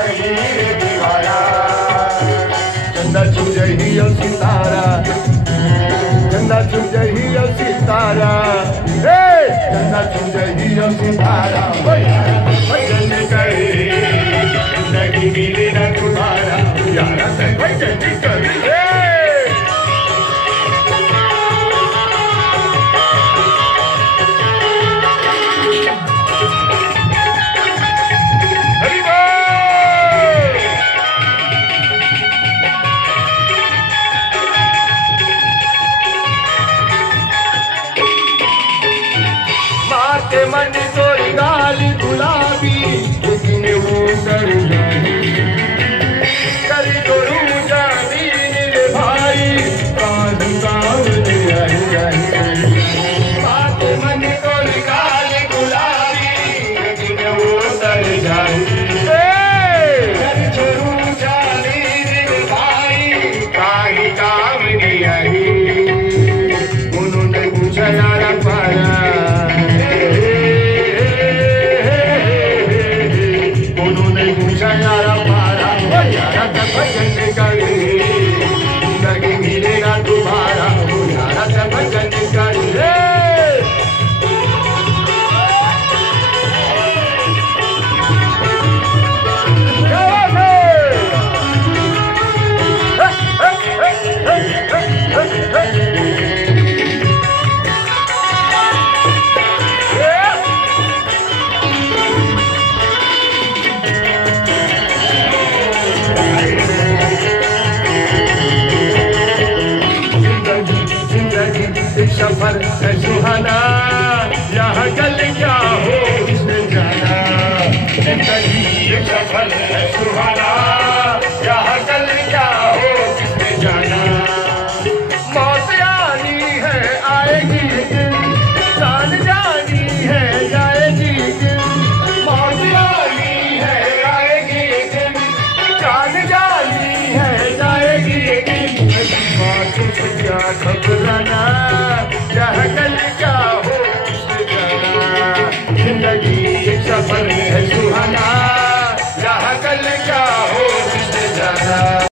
कहीं रे दीवारा चंदा छुप जही सितारा चंदा छुप जही सितारा चंदा छुप जही सितारा भजन करे जिंदगी मिले न तुम्हारा यारा भजन करे के मन तोरी गाली गुलाबी लेकिन वो कर करी जानी रे भाई बात मन तोरी गाली गुलाबी लेकिन वो कर